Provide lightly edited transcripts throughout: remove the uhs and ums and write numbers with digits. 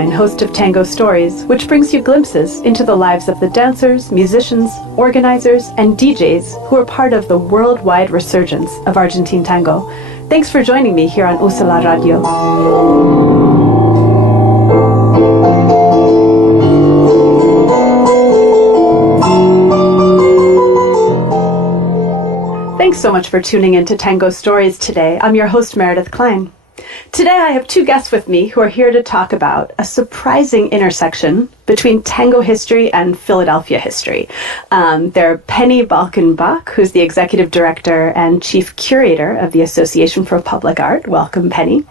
Klein, host of Tango Stories, which brings you glimpses into the lives of the dancers, musicians, organizers, and DJs who are part of the worldwide resurgence of Argentine tango. Thanks for joining me here on USALA Radio. Thanks so much for tuning in to Tango Stories today. I'm your host, Meredith Klein. Today I have two guests with me who are here to talk about a surprising intersection between tango history and Philadelphia history. They're Penny Balkin Bach, who's the executive director and chief curator of the Association for Public Art. Welcome, Penny.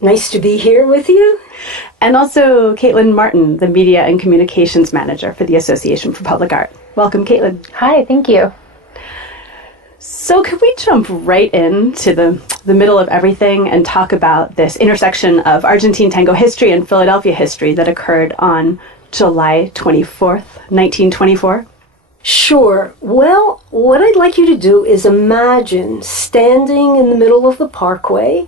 Nice to be here with you. And also Caitlin Martin, the media and communications manager for the Association for Public Art. Welcome, Caitlin. Hi, thank you. So could we jump right into the middle of everything and talk about this intersection of Argentine tango history and Philadelphia history that occurred on July 24th, 1924? Sure. Well, what I'd like you to do is imagine standing in the middle of the parkway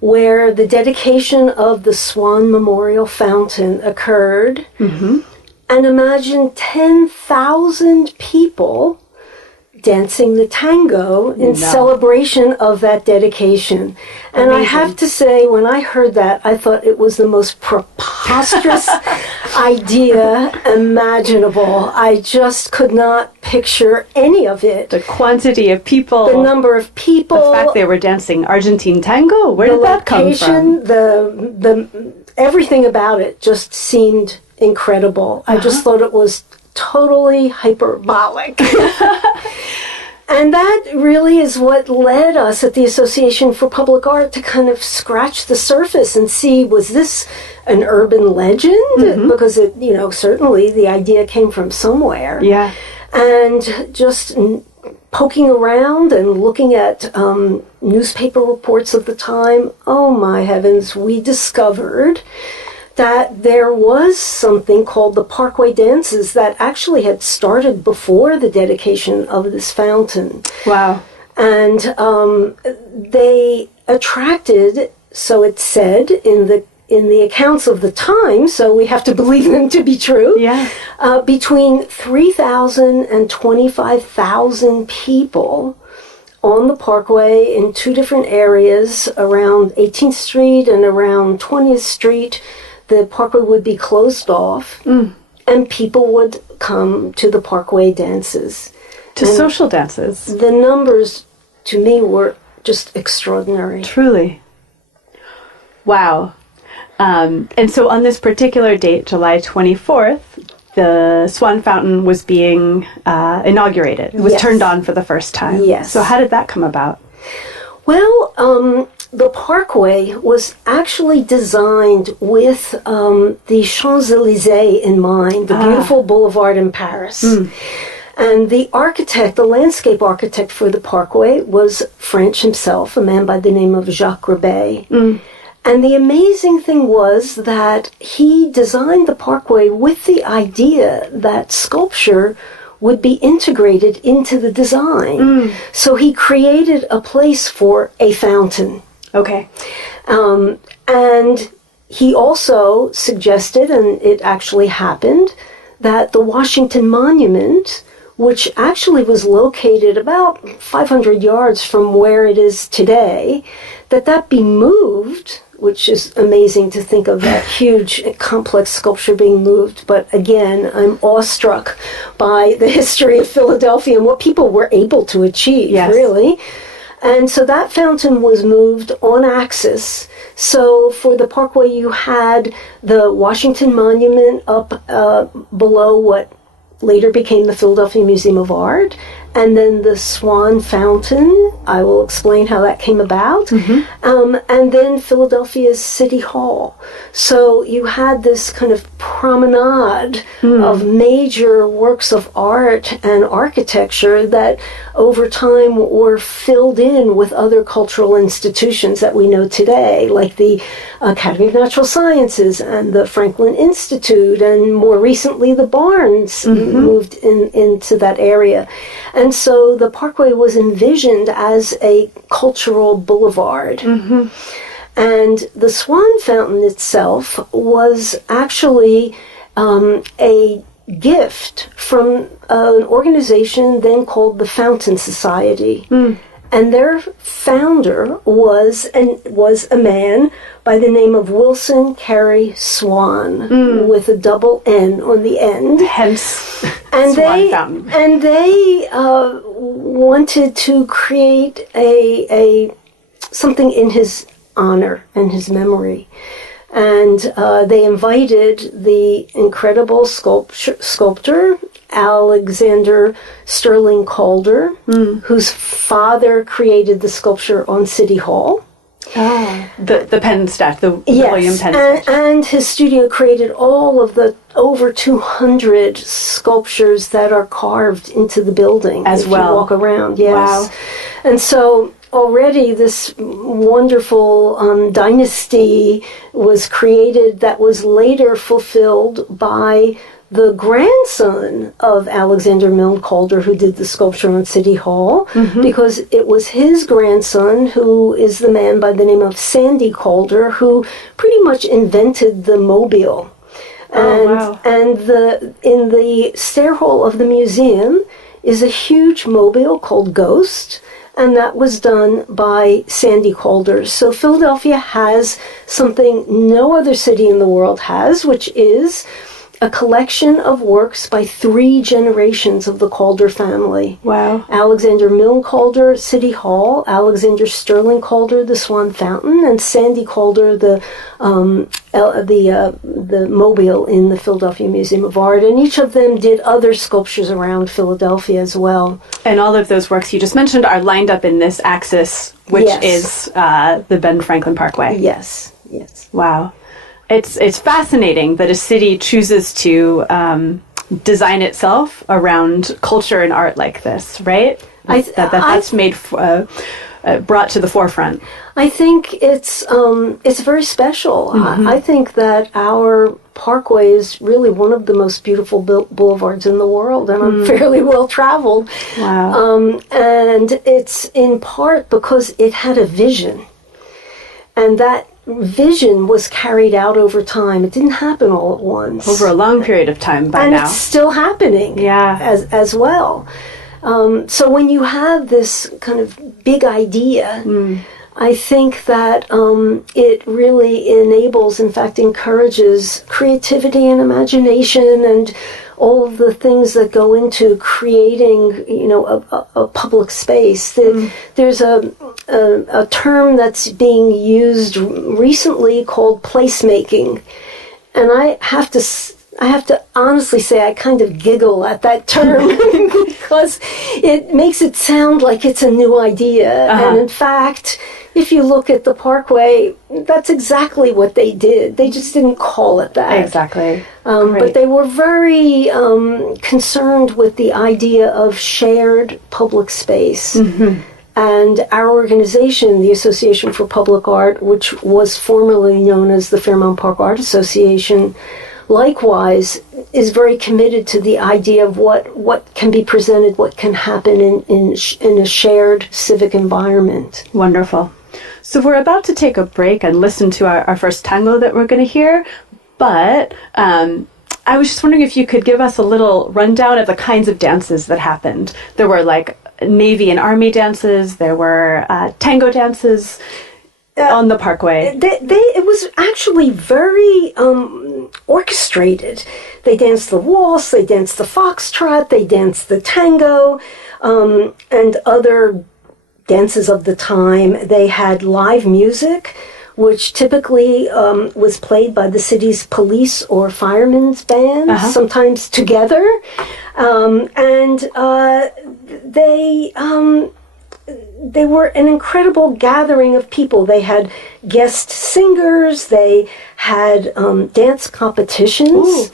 where the dedication of the Swan Memorial Fountain occurred, and imagine 10,000 people dancing the tango in celebration of that dedication. And I have to say, when I heard that, I thought it was the most preposterous idea imaginable. I just could not picture any of it. The quantity of people. The number of people. The fact they were dancing Argentine tango. Where did that come from? The everything about it just seemed incredible. I just thought it was totally hyperbolic. And that really is what led us at the Association for Public Art to kind of scratch the surface and see, was this an urban legend? Because it, certainly the idea came from somewhere. Yeah. And just poking around and looking at newspaper reports of the time, oh my heavens, we discovered that there was something called the Parkway Dances that actually had started before the dedication of this fountain. Wow. And they attracted, so it said in the accounts of the time, so we have to believe them to be true, between 3,000 and 25,000 people on the Parkway in two different areas around 18th Street and around 20th Street. The Parkway would be closed off, and people would come to the Parkway dances. To social dances. The numbers, to me, were just extraordinary. Truly. Wow. And so on this particular date, July 24th, the Swan Fountain was being inaugurated. It was turned on for the first time. Yes. So how did that come about? Well, the Parkway was actually designed with the Champs-Élysées in mind, the beautiful boulevard in Paris. And the architect, the landscape architect for the Parkway was French himself, a man by the name of Jacques Rebet. And the amazing thing was that he designed the Parkway with the idea that sculpture would be integrated into the design. So he created a place for a fountain. Okay. And he also suggested, and it actually happened, that the Washington Monument, which actually was located about 500 yards from where it is today, that be moved, which is amazing to think of that huge, complex sculpture being moved. But again, I'm awestruck by the history of Philadelphia and what people were able to achieve, really. And so that fountain was moved on axis. So for the Parkway, you had the Washington Monument up below what later became the Philadelphia Museum of Art, and then the Swan Fountain. I will explain how that came about. And then Philadelphia's City Hall. So you had this kind of promenade of major works of art and architecture that over time were filled in with other cultural institutions that we know today, like the Academy of Natural Sciences and the Franklin Institute, and more recently the Barnes moved into that area. And so the Parkway was envisioned as a cultural boulevard. And the Swan Fountain itself was actually a gift from an organization then called the Fountain Society. And their founder was a man by the name of Wilson Carey Swan, with a double N on the end. Hence, and Swan Fountain. And they wanted to create a something in his honor and his memory. And they invited the incredible sculptor Alexander Sterling Calder, whose father created the sculpture on City Hall. The pen statue, the William Penn statue. And his studio created all of the over 200 sculptures that are carved into the building as well. You walk around, yes. Wow. And so already this wonderful dynasty was created that was later fulfilled by the grandson of Alexander Milne Calder, who did the sculpture on City Hall, because it was his grandson who is the man by the name of Sandy Calder, who pretty much invented the mobile. And in the stair hall of the museum is a huge mobile called Ghost, and that was done by Sandy Calder. So Philadelphia has something no other city in the world has, which is a collection of works by 3 generations of the Calder family. Wow. Alexander Milne Calder, City Hall, Alexander Sterling Calder, the Swan Fountain, and Sandy Calder, the mobile in the Philadelphia Museum of Art. And each of them did other sculptures around Philadelphia as well. And all of those works you just mentioned are lined up in this axis, which is the Ben Franklin Parkway. Yes, yes. Wow. It's fascinating that a city chooses to design itself around culture and art like this, right? That's made brought to the forefront. I think it's very special. I think that our Parkway is really one of the most beautiful boulevards in the world, and I'm fairly well traveled. Wow. And it's in part because it had a vision, and that vision was carried out over time. It didn't happen all at once. Over a long period of time by now. And it's still happening as well. So when you have this kind of big idea, I think that it really enables, in fact, encourages creativity and imagination and all of the things that go into creating, a public space. There's a term that's being used recently called placemaking, and I have to honestly say I kind of giggle at that term because it makes it sound like it's a new idea. And in fact, if you look at the Parkway, that's exactly what they did. They just didn't call it that. Exactly. But they were very concerned with the idea of shared public space. And our organization, the Association for Public Art, which was formerly known as the Fairmount Park Art Association, likewise is very committed to the idea of what can be presented, what can happen in a shared civic environment. Wonderful. So we're about to take a break and listen to our first tango that we're going to hear, but I was just wondering if you could give us a little rundown of the kinds of dances that happened. There were like Navy and Army dances, there were tango dances on the Parkway. It was actually very orchestrated. They danced the waltz, they danced the foxtrot, they danced the tango, and other dances of the time. They had live music, which typically was played by the city's police or firemen's band, sometimes together. And they were an incredible gathering of people. They had guest singers, they had dance competitions. Ooh.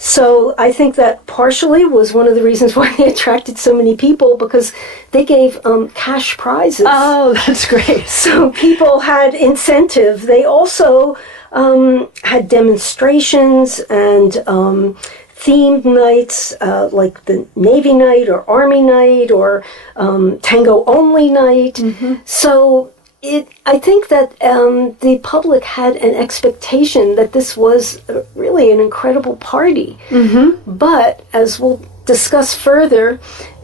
So I think that partially was one of the reasons why they attracted so many people, because they gave cash prizes. Oh, that's great. So people had incentive. They also had demonstrations and themed nights, like the Navy night or Army night or tango only night. So I think that the public had an expectation that this was really an incredible party. Mm-hmm. But, as we'll discuss further,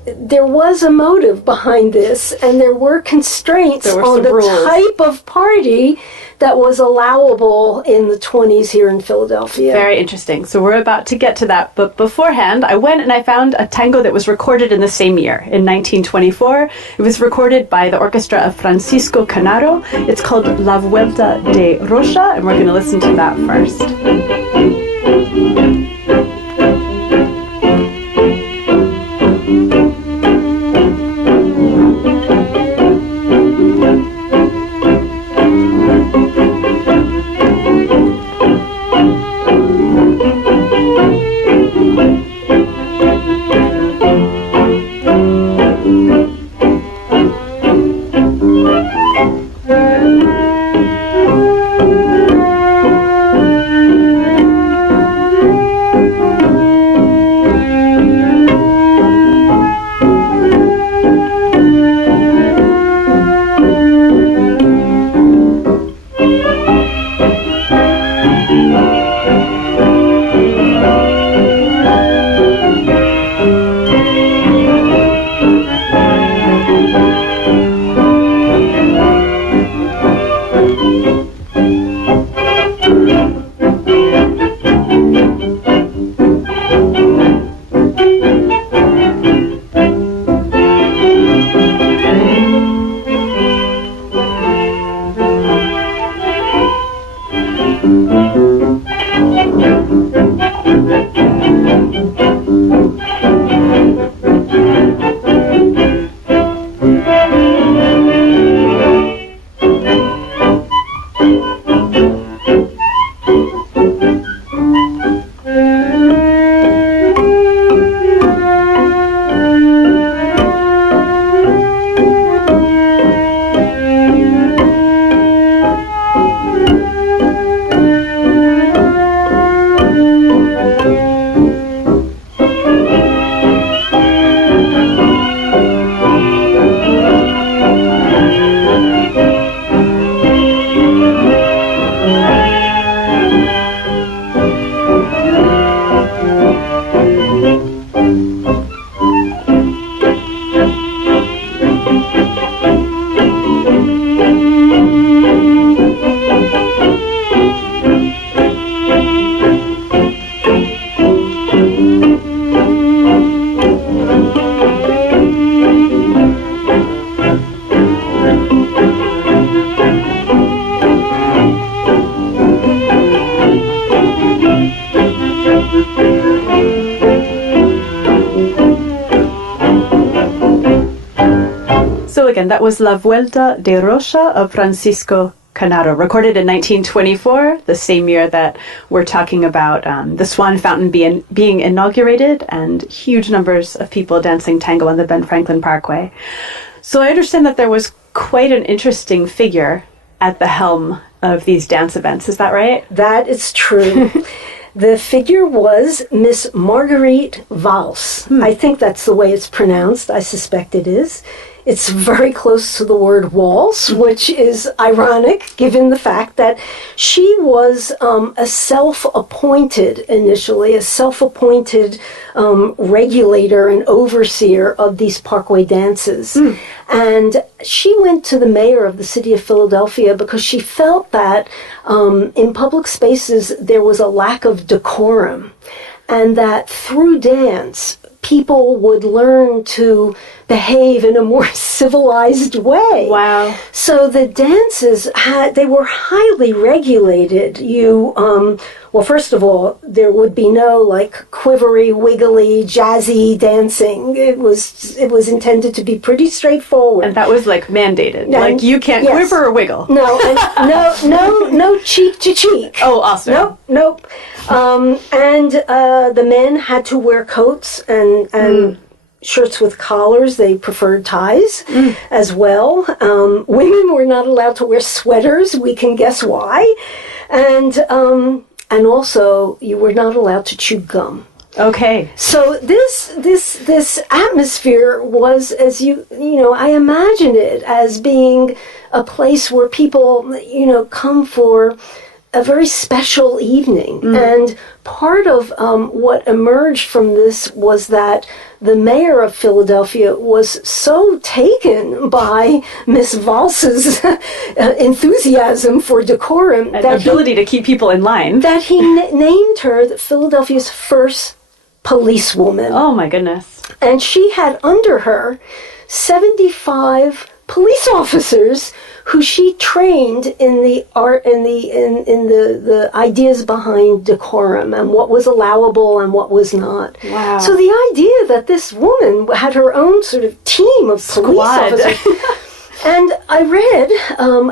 there was a motive behind this, and there were constraints on the rules. Type of party that was allowable in the 20s here in Philadelphia. Very interesting. So we're about to get to that. But beforehand, I went and I found a tango that was recorded in the same year, in 1924. It was recorded by the orchestra of Francisco Canaro. It's called La Vuelta de Rocha, and we're going to listen to that first. Again, that was La Vuelta de Rocha of Francisco Canaro, recorded in 1924, the same year that we're talking about the Swan Fountain being inaugurated and huge numbers of people dancing tango on the Ben Franklin Parkway. So I understand that there was quite an interesting figure at the helm of these dance events. Is that right? That is true. The figure was Miss Marguerite Valls. I think that's the way it's pronounced. I suspect it is. It's very close to the word waltz, which is ironic given the fact that she was a self-appointed, initially, a self-appointed regulator and overseer of these Parkway dances. And she went to the mayor of the city of Philadelphia because she felt that in public spaces there was a lack of decorum, and that through dance, people would learn to behave in a more civilized way. Wow. So the dances they were highly regulated. Well, first of all, there would be no like quivery, wiggly, jazzy dancing. It was intended to be pretty straightforward. And that was like mandated. Like you can't quiver or wiggle. No, and no cheek to cheek. Oh, awesome. Nope. And the men had to wear coats and shirts with collars. They preferred ties as well. Women were not allowed to wear sweaters. We can guess why. And also, you were not allowed to chew gum. Okay. So this atmosphere was, as I imagine it as being a place where people, come for a very special evening. And part of what emerged from this was that the mayor of Philadelphia was so taken by Miss Vals's enthusiasm for decorum, An ability to keep people in line, that he named her Philadelphia's first policewoman. Oh my goodness. And she had under her 75 police officers who she trained in the art in the ideas behind decorum and what was allowable and what was not. Wow. So the idea that this woman had her own sort of team of police officers. And I read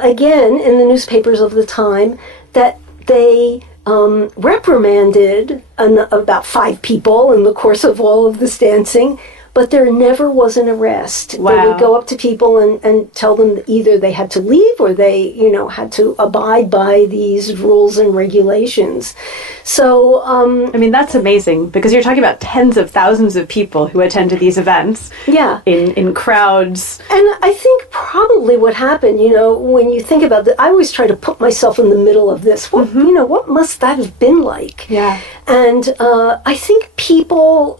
again in the newspapers of the time that they reprimanded about 5 people in the course of all of this dancing, but there never was an arrest. Wow. They would go up to people and tell them that either they had to leave or they, had to abide by these rules and regulations. So, I mean, that's amazing, because you're talking about tens of thousands of people who attended these events. Yeah. In crowds. And I think probably what happened, when you think about it, I always try to put myself in the middle of this. What, what must that have been like? Yeah. And I think people,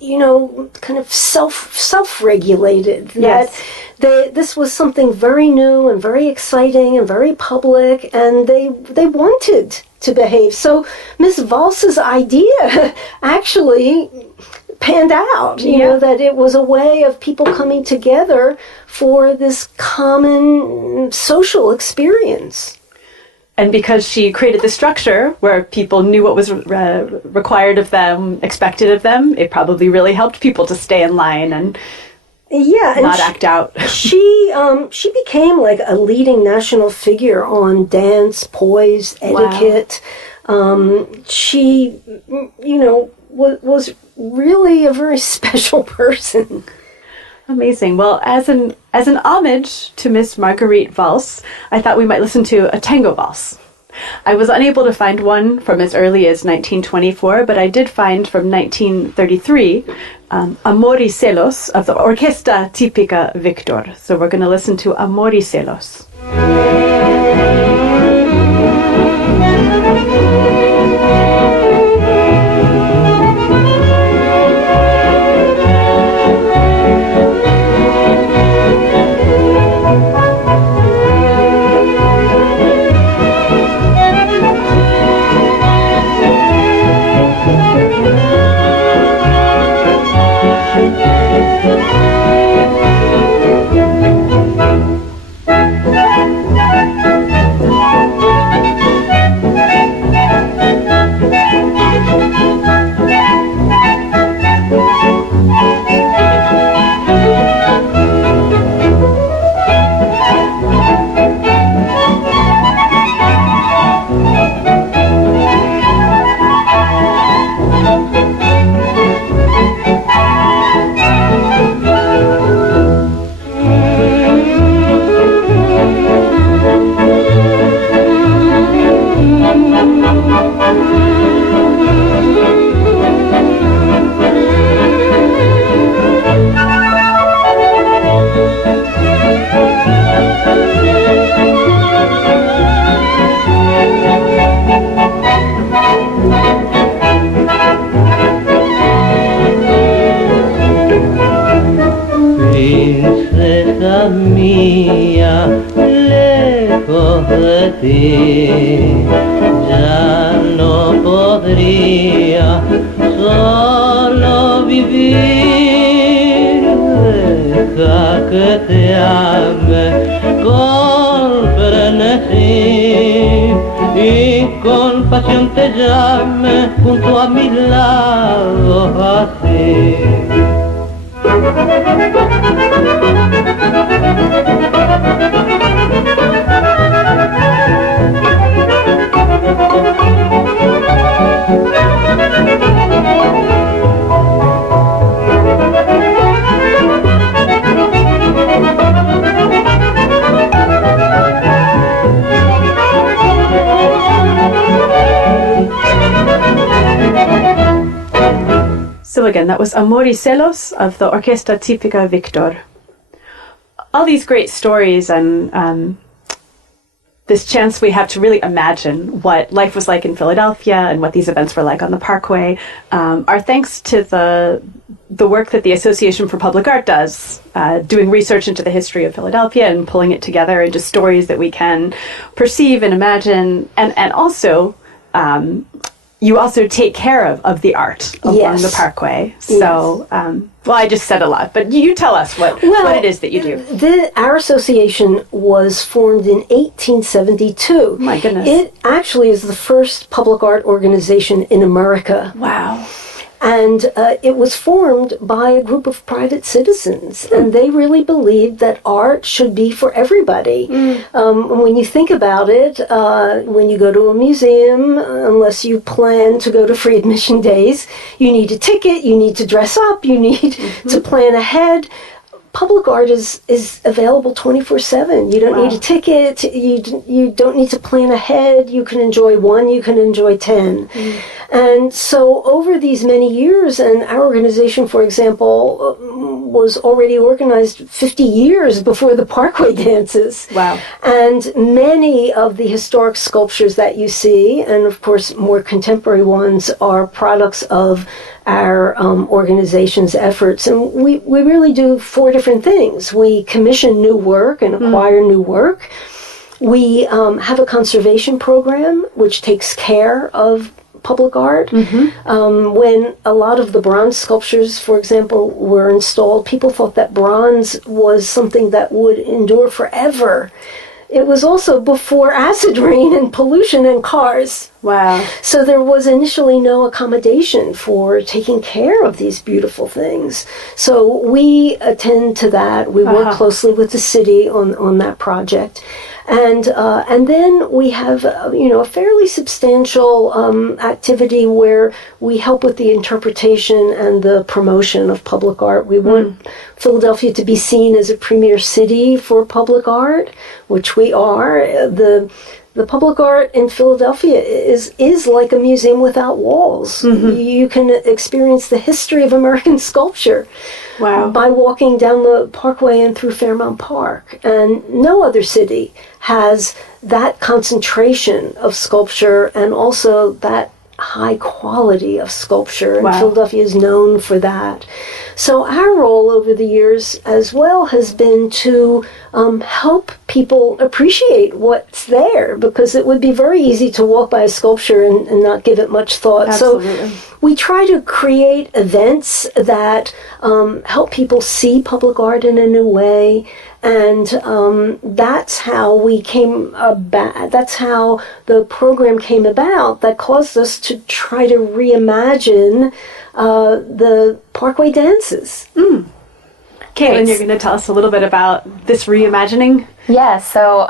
kind of self-regulated. Yes. That this was something very new and very exciting and very public, and they wanted to behave. So Miss Vals's idea actually panned out, that it was a way of people coming together for this common social experience. And because she created the structure where people knew what was required of them, expected of them, it probably really helped people to stay in line and not act out. She became like a leading national figure on dance, poise, etiquette. Wow. She, was really a very special person. Amazing. Well, as an homage to Miss Marguerite Valse, I thought we might listen to a tango valse. I was unable to find one from as early as 1924, but I did find from 1933, Amor y Celos of the Orquesta Típica Victor. So we're going to listen to Amor y Celos. Princesa mía, lejos de ti, ya no podría solo vivir. Deja que te ame con frenesí y con pasión te llame junto a mi lado así. So again. That was Amor y Celos of the Orquesta Típica Victor. All these great stories and this chance we have to really imagine what life was like in Philadelphia and what these events were like on the Parkway are thanks to the work that the Association for Public Art does, doing research into the history of Philadelphia and pulling it together into stories that we can perceive and imagine, and also you also take care of the art along the Parkway. So, well, I just said a lot, but you tell us what it is that you do. Our association was formed in 1872. My goodness. It actually is the first public art organization in America. Wow. And it was formed by a group of private citizens, and they really believed that art should be for everybody. When you think about it, when you go to a museum, unless you plan to go to free admission days, you need a ticket, you need to dress up, you need to plan ahead. Public art is available 24/7. You don't need a ticket. You don't need to plan ahead. You can enjoy one. You can enjoy 10. And so over these many years, and our organization, for example, was already organized 50 years before the Parkway dances. Wow. And many of the historic sculptures that you see, and of course more contemporary ones, are products of our organization's efforts. And we really do 4 different things. We commission new work and acquire new work. We have a conservation program which takes care of public art. When a lot of the bronze sculptures, for example, were installed, people thought that bronze was something that would endure forever. It was also before acid rain and pollution and cars. Wow. So there was initially no accommodation for taking care of these beautiful things. So we attend to that. We work closely with the city on that project. And then we have, a fairly substantial activity where we help with the interpretation and the promotion of public art. We want Philadelphia to be seen as a premier city for public art, which we are. The public art in Philadelphia is like a museum without walls. You can experience the history of American sculpture by walking down the Parkway and through Fairmount Park. And no other city has that concentration of sculpture and also that high quality of sculpture, and Philadelphia is known for that. So our role over the years as well has been to help people appreciate what's there, because it would be very easy to walk by a sculpture and not give it much thought. Absolutely. So we try to create events that help people see public art in a new way. And that's how we came about. That's how the program came about. That caused us to try to reimagine the Parkway dances. Caitlin, you're going to tell us a little bit about this reimagining? Yeah, so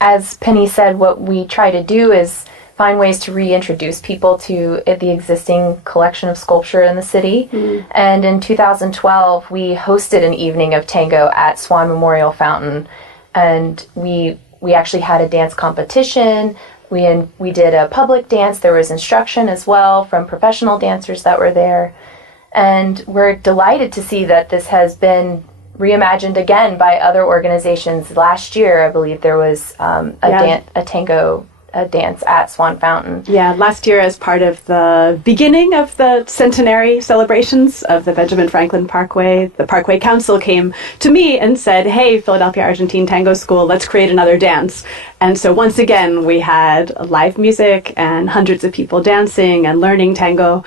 as Penny said, what we try to do is find ways to reintroduce people to the existing collection of sculpture in the city. And in 2012, we hosted an evening of tango at Swan Memorial Fountain. And we actually had a dance competition. We did a public dance. There was instruction as well from professional dancers that were there. And we're delighted to see that this has been reimagined again by other organizations. Last year, I believe there was a tango dance at Swan Fountain. Yeah, last year as part of the beginning of the centenary celebrations of the Benjamin Franklin Parkway, the Parkway Council came to me and said, hey, Philadelphia Argentine Tango School, let's create another dance. And so once again, we had live music and hundreds of people dancing and learning tango.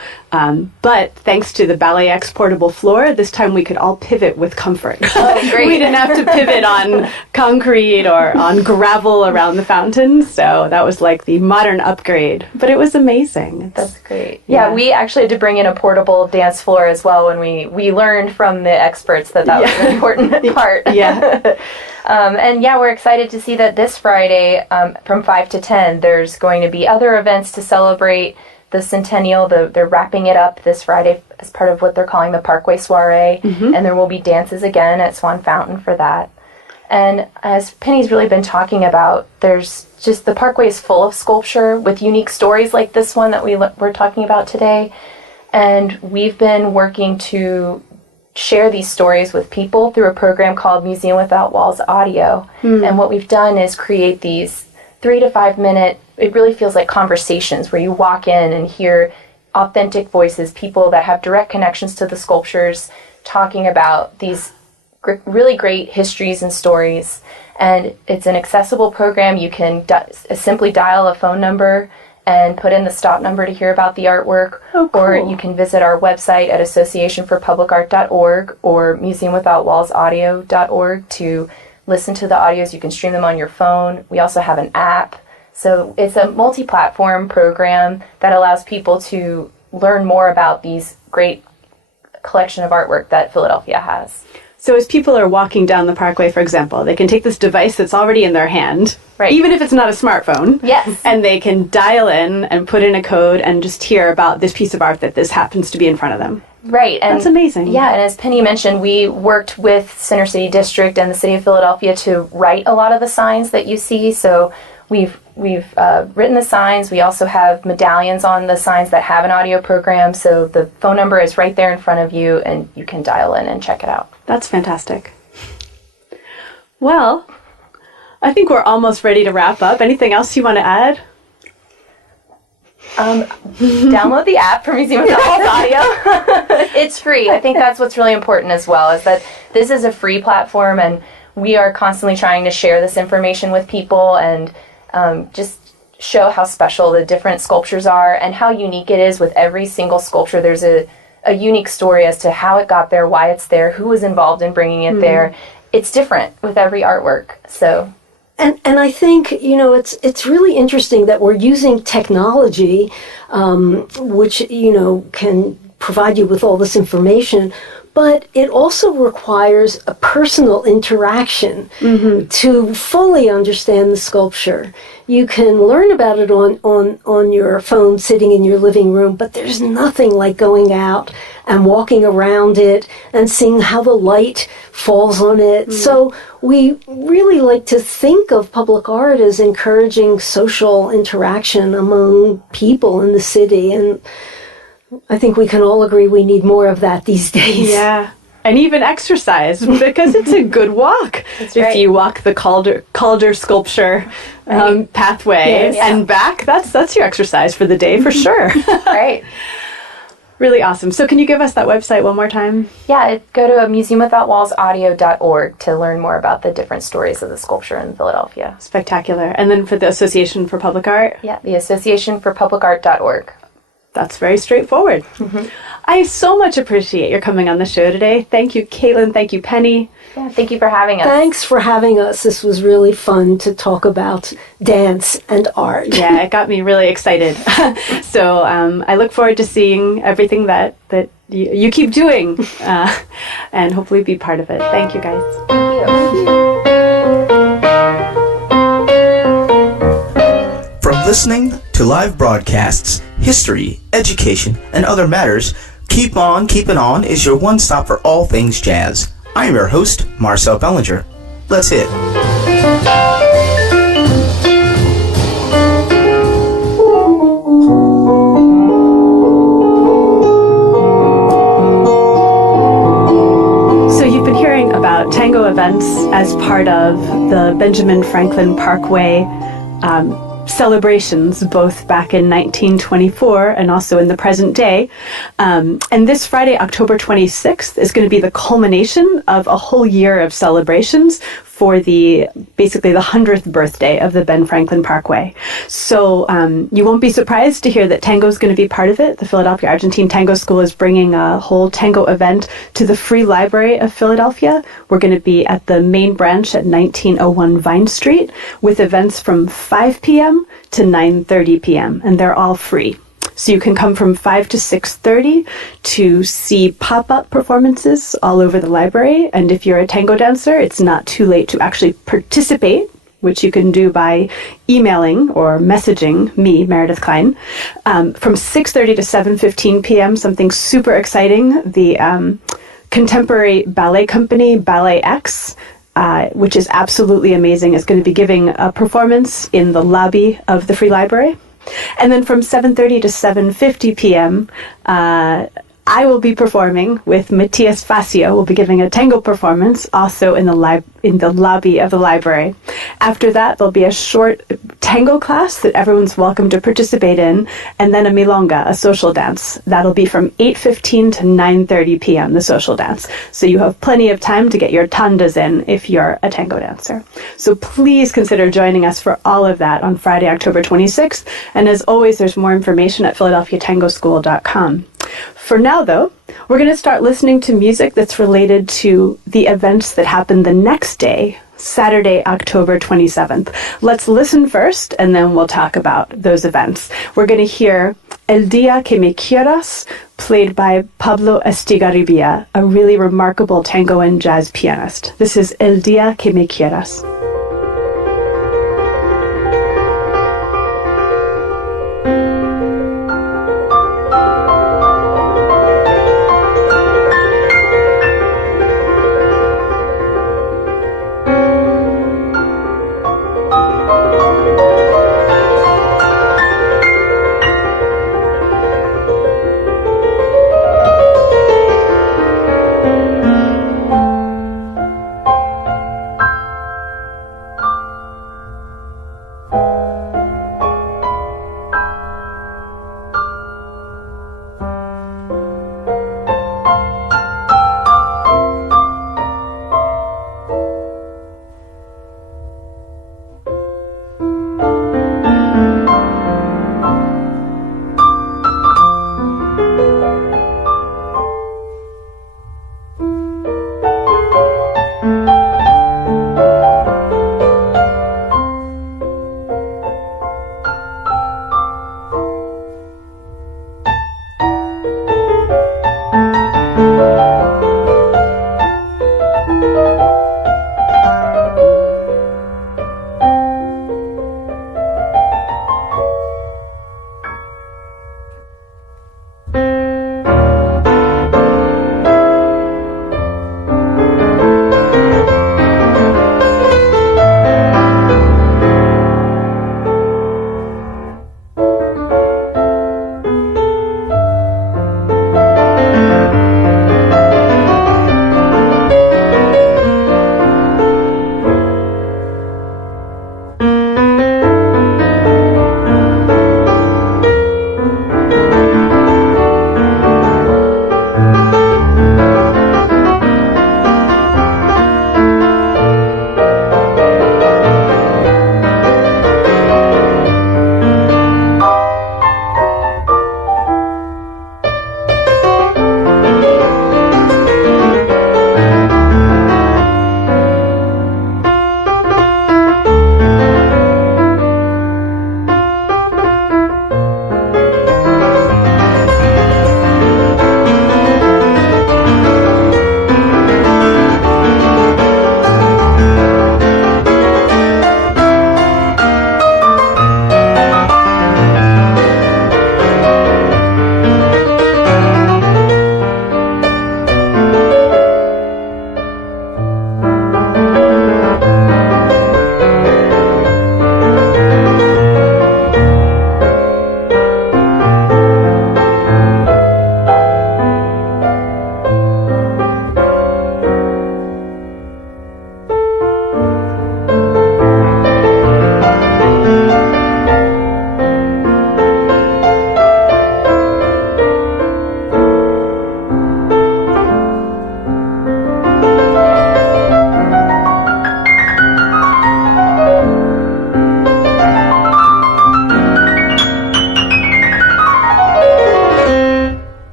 But thanks to the Ballet X portable floor, this time we could all pivot with comfort. Oh, great. We didn't have to pivot on concrete or on gravel around the fountain. So that was like the modern upgrade. But it was amazing. That's great. Yeah, we actually had to bring in a portable dance floor as well when we learned from the experts that was an important part. Yeah. And we're excited to see that this Friday from 5 to 10, there's going to be other events to celebrate the centennial. They're wrapping it up this Friday as part of what they're calling the Parkway Soiree. And there will be dances again at Swan Fountain for that. And as Penny's really been talking about, there's just the Parkway is full of sculpture with unique stories like this one that we're talking about today. And we've been working to share these stories with people through a program called Museum Without Walls Audio. And what we've done is create these 3 to 5 minute, it really feels like conversations where you walk in and hear authentic voices, people that have direct connections to the sculptures, talking about these really great histories and stories. And it's an accessible program. You can simply dial a phone number and put in the stop number to hear about the artwork. Oh, cool. Or you can visit our website at associationforpublicart.org or museumwithoutwallsaudio.org to listen to the audios. You can stream them on your phone. We also have an app. So it's a multi-platform program that allows people to learn more about these great collection of artwork that Philadelphia has. So as people are walking down the Parkway, for example, they can take this device that's already in their hand, Right. even if it's not a smartphone, Yes. and they can dial in and put in a code and just hear about this piece of art that this happens to be in front of them. Right. And That's amazing. Yeah, and as Penny mentioned, we worked with Center City District and the City of Philadelphia to write a lot of the signs that you see. So we've written the signs. We also have medallions on the signs that have an audio program. So the phone number is right there in front of you, and you can dial in and check it out. That's fantastic. Well, I think we're almost ready to wrap up. Anything else you want to add? Download the app for Museum of Walls Audio. It's free. I think that's what's really important as well, is that this is a free platform, and we are constantly trying to share this information with people and just show how special the different sculptures are and how unique it is with every single sculpture. There's a unique story as to how it got there, why it's there, who was involved in bringing it there. It's different with every artwork. So, and I think, it's really interesting that we're using technology, which, can provide you with all this information, but it also requires a personal interaction to fully understand the sculpture. You can learn about it on your phone sitting in your living room, but there's nothing like going out and walking around it and seeing how the light falls on it. So we really like to think of public art as encouraging social interaction among people in the city, and I think we can all agree we need more of that these days. Yeah. And even exercise, because it's a good walk. That's If right. you walk the Calder sculpture pathway Yes. and back, that's your exercise for the day for sure. right. Really awesome. So can you give us that website one more time? Yeah, go to museumwithoutwallsaudio.org to learn more about the different stories of the sculpture in Philadelphia. Spectacular. And then for the Association for Public Art? Yeah, the associationforpublicart.org. That's very straightforward. I so much appreciate your coming on the show today. Thank you, Caitlin. Thank you, Penny. Yeah, thank you for having us. Thanks for having us. This was really fun to talk about dance and art. Yeah, it got me really excited. So I look forward to seeing everything that you keep doing and hopefully be part of it. Thank you, guys. Thank you. From listening to live broadcasts, history, education, and other matters, Keep On Keepin' On is your one stop for all things jazz. I am your host, Marcel Bellinger. Let's hit. So you've been hearing about tango events as part of the Benjamin Franklin Parkway celebrations, both back in 1924 and also in the present day. And this Friday, October 26th, is going to be the culmination of a whole year of celebrations for basically the 100th birthday of the Ben Franklin Parkway. So you won't be surprised to hear that tango is going to be part of it. The Philadelphia Argentine Tango School is bringing a whole tango event to the Free Library of Philadelphia. We're going to be at the main branch at 1901 Vine Street with events from 5 p.m. to 9:30 p.m. and they're all free. So you can come from 5 to 6:30 to see pop-up performances all over the library. And if you're a tango dancer, it's not too late to actually participate, which you can do by emailing or messaging me, Meredith Klein. From 6:30 to 7:15 p.m., something super exciting, the contemporary ballet company, Ballet X, which is absolutely amazing, is going to be giving a performance in the lobby of the Free Library. And then from 7:30 to 7:50 p.m., I will be performing with Matthias Facio. We'll be giving a tango performance also in the lobby of the library. After that, there'll be a short tango class that everyone's welcome to participate in, and then a milonga, a social dance. That'll be from 8:15 to 9:30 p.m., the social dance. So you have plenty of time to get your tandas in if you're a tango dancer. So please consider joining us for all of that on Friday, October 26th. And as always, there's more information at philadelphiatangoschool.com. For now, though, we're going to start listening to music that's related to the events that happened the next day, Saturday, October 27th. Let's listen first, and then we'll talk about those events. We're going to hear El Día que me quieras, played by Pablo Estigarribia, a really remarkable tango and jazz pianist. This is El Día que me quieras.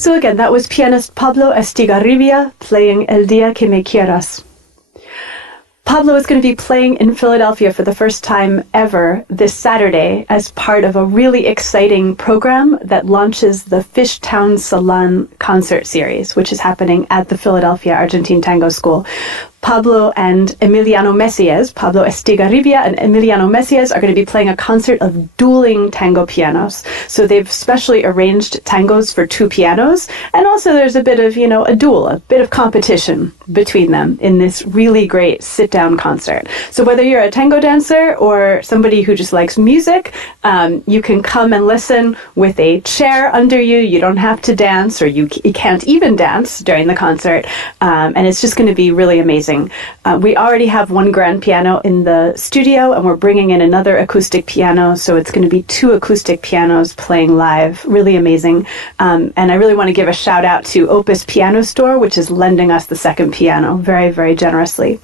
So again, that was pianist Pablo Estigarribia playing El Día que Me Quieras. Pablo is going to be playing in Philadelphia for the first time ever this Saturday as part of a really exciting program that launches the Fishtown Salon concert series, which is happening at the Philadelphia Argentine Tango School. Pablo and Emiliano Messias, Pablo Estigarribia and Emiliano Messias are going to be playing a concert of dueling tango pianos. So they've specially arranged tangos for two pianos, and also there's a bit of, a duel, a bit of competition between them in this really great sit-down concert. So whether you're a tango dancer or somebody who just likes music, you can come and listen with a chair under you. You don't have to dance, or you can't even dance during the concert, and it's just going to be really amazing. We already have one grand piano in the studio, and we're bringing in another acoustic piano, so it's going to be two acoustic pianos playing live. Really amazing. And I really want to give a shout out to Opus Piano Store, which is lending us the second piano very, very generously.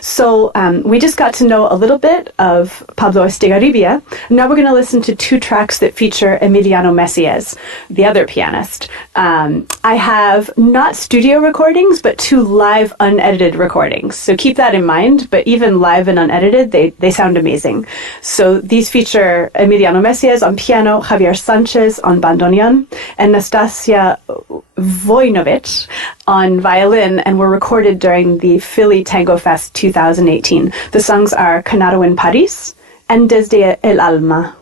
So we just got to know a little bit of Pablo Estigarribia. Now we're going to listen to two tracks that feature Emiliano Messias, the other pianist. I have not studio recordings, but two live unedited recordings. So keep that in mind, but even live and unedited, they sound amazing. So these feature Emiliano Messias on piano, Javier Sanchez on bandoneon, and Nastasia Vojnovic on violin, and were recorded during the Philly Tango Fest 2018. The songs are Canaro en París and Desde el Alma.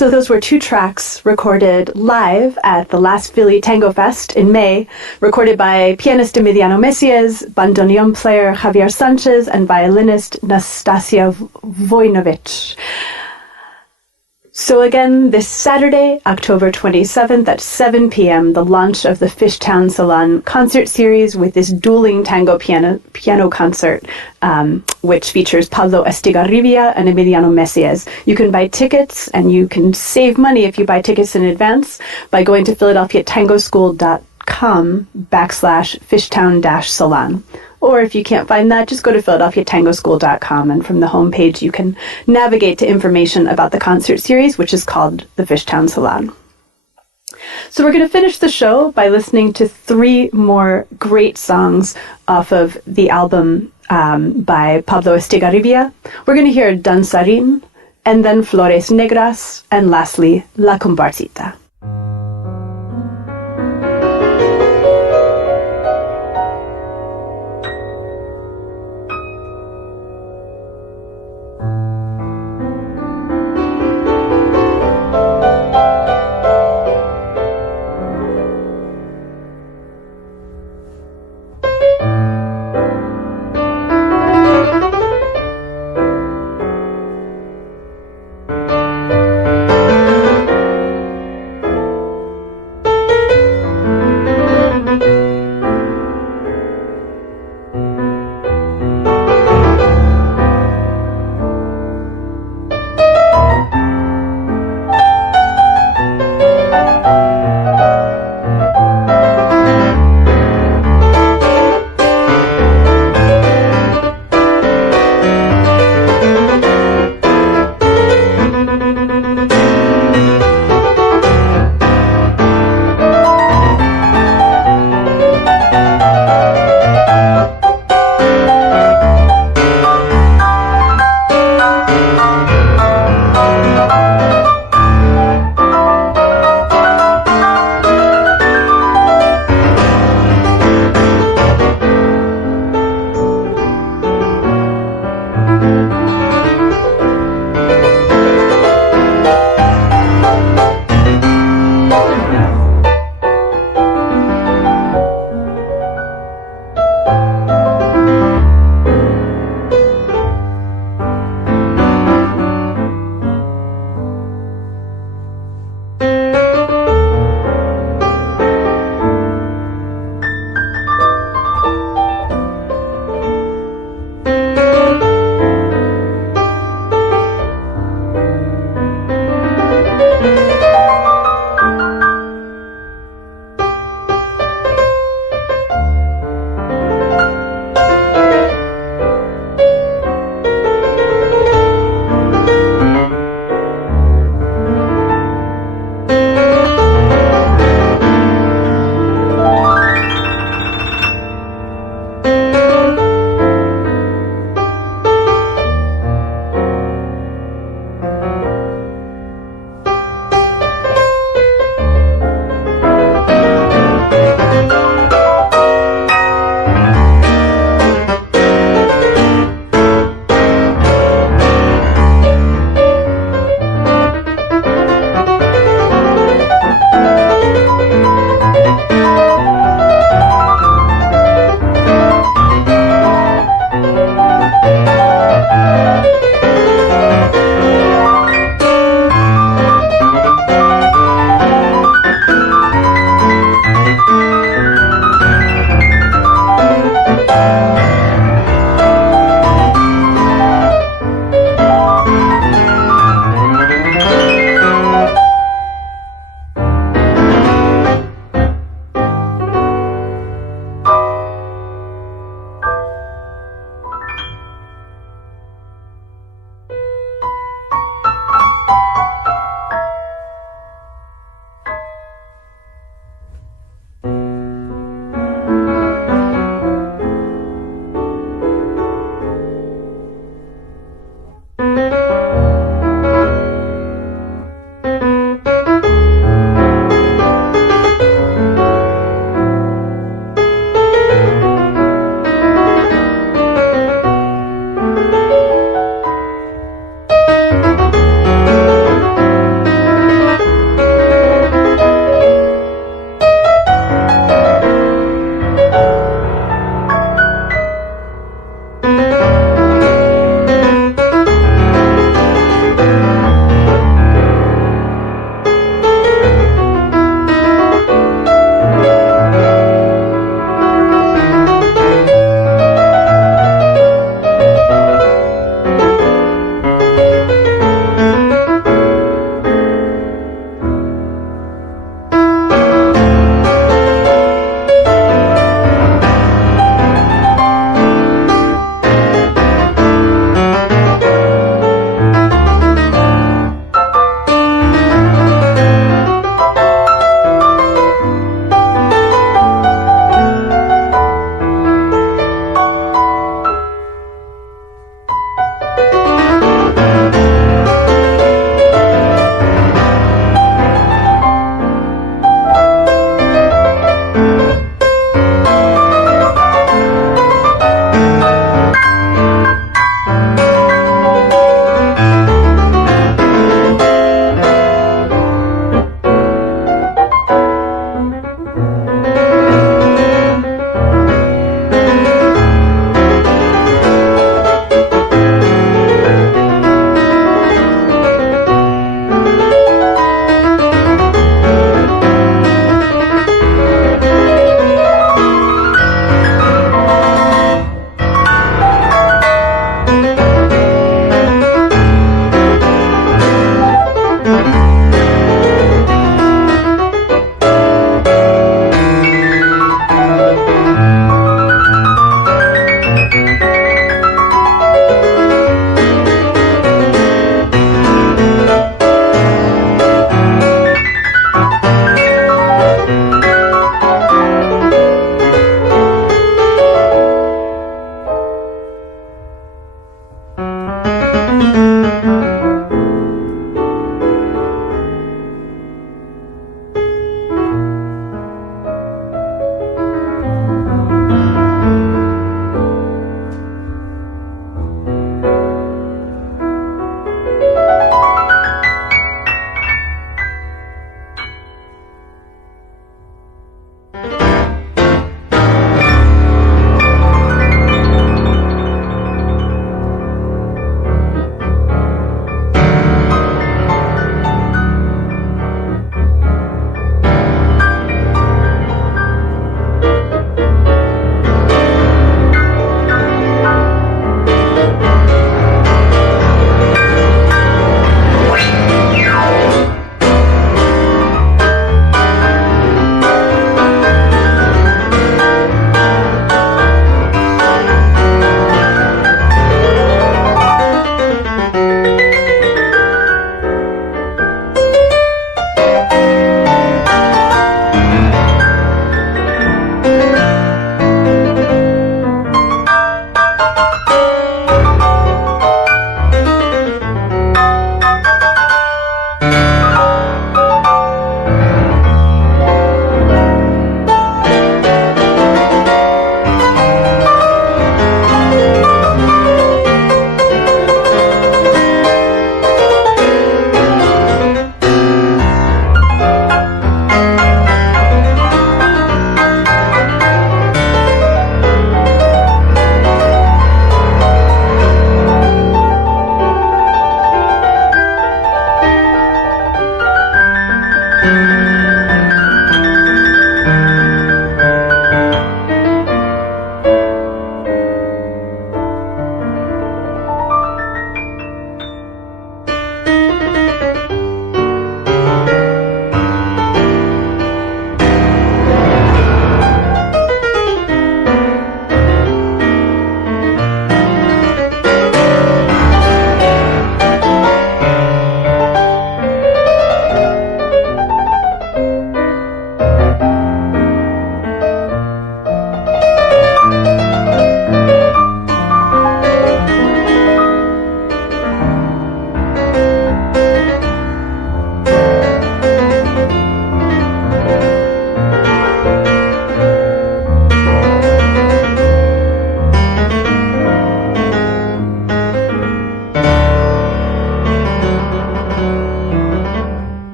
So those were 2 tracks recorded live at the last Philly Tango Fest in May, recorded by pianist Emiliano Messias, bandoneon player Javier Sanchez, and violinist Nastasia Vojnovic. So again, this Saturday, October 27th at 7 p.m., the launch of the Fishtown Salon concert series with this dueling tango piano concert, which features Pablo Estigarribia and Emiliano Messias. You can buy tickets, and you can save money if you buy tickets in advance by going to philadelphiatangoschool.com/fishtown-salon. Or if you can't find that, just go to philadelphiatangoschool.com, and from the homepage you can navigate to information about the concert series, which is called the Fishtown Salon. So we're going to finish the show by listening to 3 more great songs off of the album by Pablo Estigarribia. We're going to hear Danzarin, and then Flores Negras, and lastly, La Comparsita.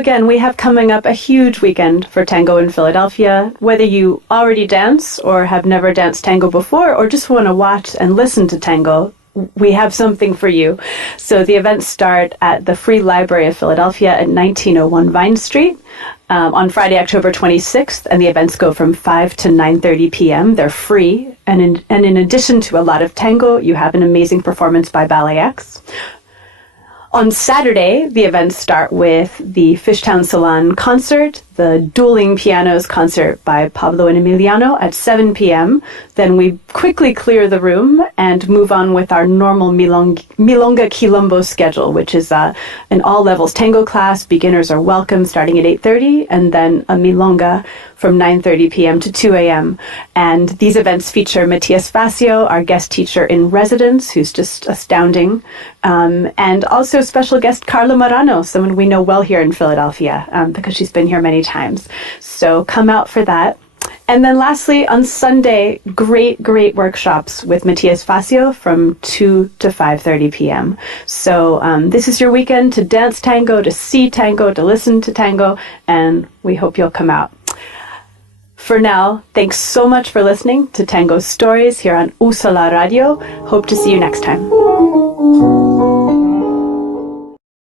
again, we have coming up a huge weekend for tango in Philadelphia. Whether you already dance or have never danced tango before or just want to watch and listen to tango, we have something for you. So the events start at the Free Library of Philadelphia at 1901 Vine Street on Friday, October 26th, and the events go from 5 to 9:30 p.m. They're free, and in addition to a lot of tango, you have an amazing performance by Ballet X. On Saturday, the events start with the Fishtown Salon concert, the Dueling Pianos concert by Pablo and Emiliano at 7 p.m. Then we quickly clear the room and move on with our normal Milonga Quilombo schedule, which is an all-levels tango class. Beginners are welcome starting at 8:30, and then a Milonga from 9:30 p.m. to 2 a.m. And these events feature Matias Facio, our guest teacher in residence, who's just astounding, and also special guest Carla Marano, someone we know well here in Philadelphia because she's been here many times. So come out for that. And then lastly, on Sunday, great workshops with Matias Facio from 2 to 5:30 p.m. So this is your weekend to dance tango, to see tango, to listen to tango, and we hope you'll come out. For now, thanks so much for listening to Tango Stories here on USALA Radio. Hope to see you next time.